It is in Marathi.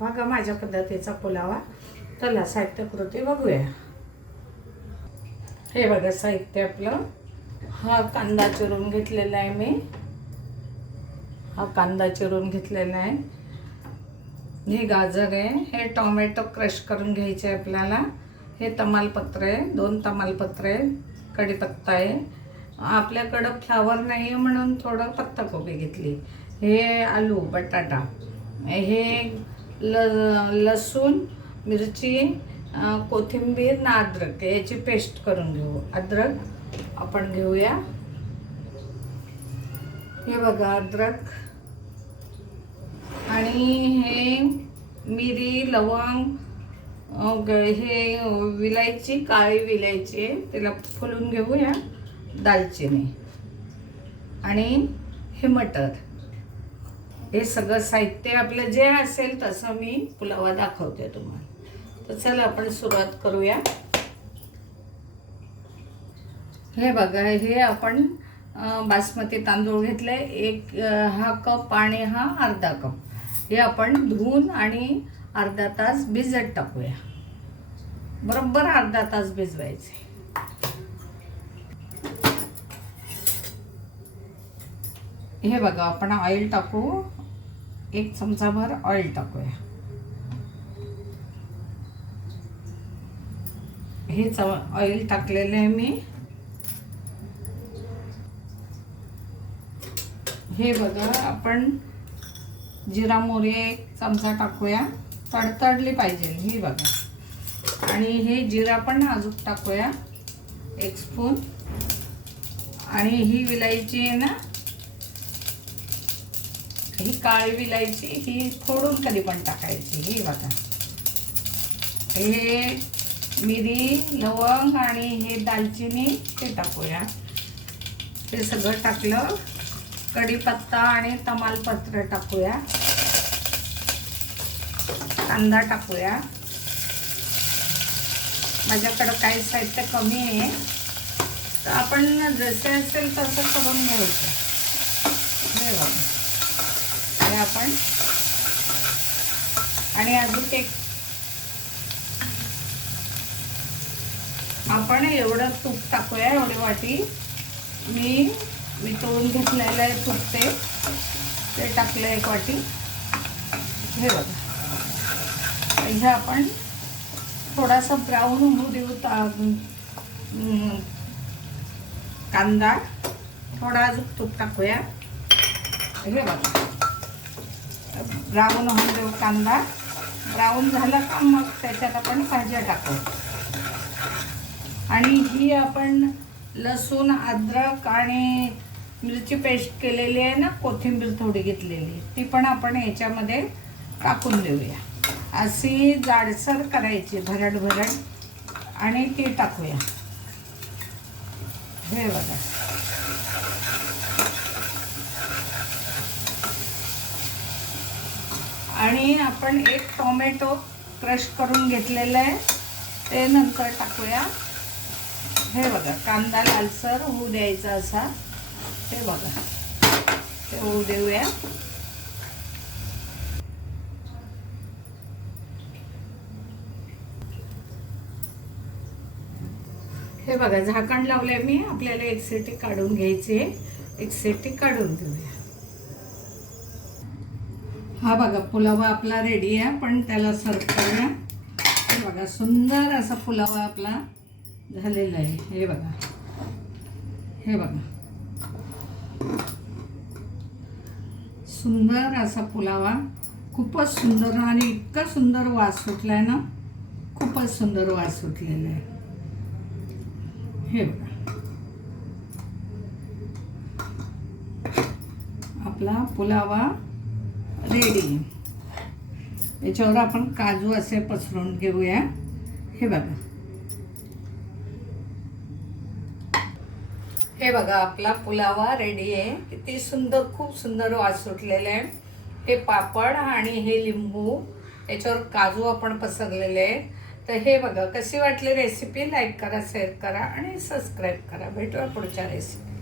बघा माझ्या पद्धतीचा पुलावा. चला साहित्य कृती बघूया. हे बघा साहित्य आपलं. हा कांदा चिरून घेतलेला आहे मी. हा कांदा चिरून घेतलेला आहे. हे गाजर आहे. हे टोमॅटो क्रश करून घ्यायचे आहे आपल्याला. हे तमालपत्र आहे. दोन तमालपत्र आहे. कढीपत्ता आहे. आपल्याकडं फ्लावर नाही आहे म्हणून थोडं पत्ताकोबी घेतली. हे आलू बटाटा. हे ल लसूण मिरची कोथिंबीर ना अद्रक. याची पेस्ट करून घेऊ. अद्रक आपण घेऊया. हे बघा अद्रक. आणि हे मिरी लवंग हे विलायची काळी विलायची आहे. त्याला फुलून घेऊया दालचिनी. आणि हे मटर. हे सगळं साहित्य आपलं जे असेल तसं मी पुलावा दाखवते तुम्हाला. तर चला आपण सुरुवात करूया. हे बघा हे आपण बासमती तांदूळ घेतले. एक हा कप आणि हा अर्धा कप. हे आपण धुवून आणि अर्धा तास भिजत टाकूया. बरोबर अर्धा तास भिजवायचे. हे बघा आपण ऑइल टाकू. एक चमचाभर ऑइल टाकूया. हे चव ऑइल टाकलेलं आहे मी. हे बघा आपण जिरा मोरी एक चमचा टाकूया. तडतडली पाहिजे ही बघा. आणि हे जिरा पण अजून टाकूया एक स्पून आणि ही विलायची आहे ना ही काळी विलायची ही फोडून कधी पण टाकायची ही बघा. हे मिरी लवंग आणि हे दालचिनी ते टाकूया. ते सगळं टाकलं. कढीपत्ता आणि तमालपत्र टाकूया. कांदा टाकूया. माझ्याकडं काही साहित्य कमी आहे. तर आपण जसे असेल तसं करून घ्यायचं हे बघा. आपण. आणि अजून एक. आपण एवढं तूप टाकूया एवढी वाटी. मी वितळून घेतलेलं आहे तूप ते. ते टाकलं एक वाटी. हे बघा. हे आपण थोडासा ब्राऊन होऊ देऊ कांदा. थोडा अजून तूप टाकूया. हे बघा. ब्राऊन होऊन देऊ कांदा. ब्राऊन झाला का मग त्याच्यात आपण भाज्या टाकू. आणि ही आपण लसूण अद्रक आणि मिरची पेस्ट केलेली आहे ना कोथिंबीर थोडी घेतलेली ती पण आपण याच्यामध्ये टाकून देऊया. अशी जाडसर करायची भरड भरड आणि ती टाकूया. हे बघा. आणि आपण एक टोमॅटो क्रश करून घेतलेलं आहे. ते नंतर टाकूया. हे बघा कांदा लालसर होऊ द्यायचा असा. हे बघा ते होऊ देऊया. हे बघा झाकण लावलंय मी. आपल्याला एक सेटी काढून घ्यायची आहे. एक सेटी काढून घेऊया हा बघा पुलावा आपला रेडी आहे पण त्याला सर्व करूया हे बघा सुंदर असा पुलावा आपला झालेला आहे. हे बघा. हे बघा. सुंदर असा पुलावा. खूपच सुंदर आणि इतका सुंदर वास सुटलाय ना. खूपच सुंदर वास सुटलेला आहे. हे बघा. आपला पुलावा रेडी. याच्यावर आपण काजू असे पसरून घेऊया. हे बघा. हे बघा आपला पुलावा रेडी आहे. किती सुंदर खूप सुंदर वास सुटलेले आहे. हे पापड आणि हे लिंबू याच्यावर काजू आपण पसरलेले आहे तर हे बघा कशी वाटली रेसिपी लाईक करा शेअर करा आणि सबस्क्राईब करा. भेटूया पुढच्या रेसिपी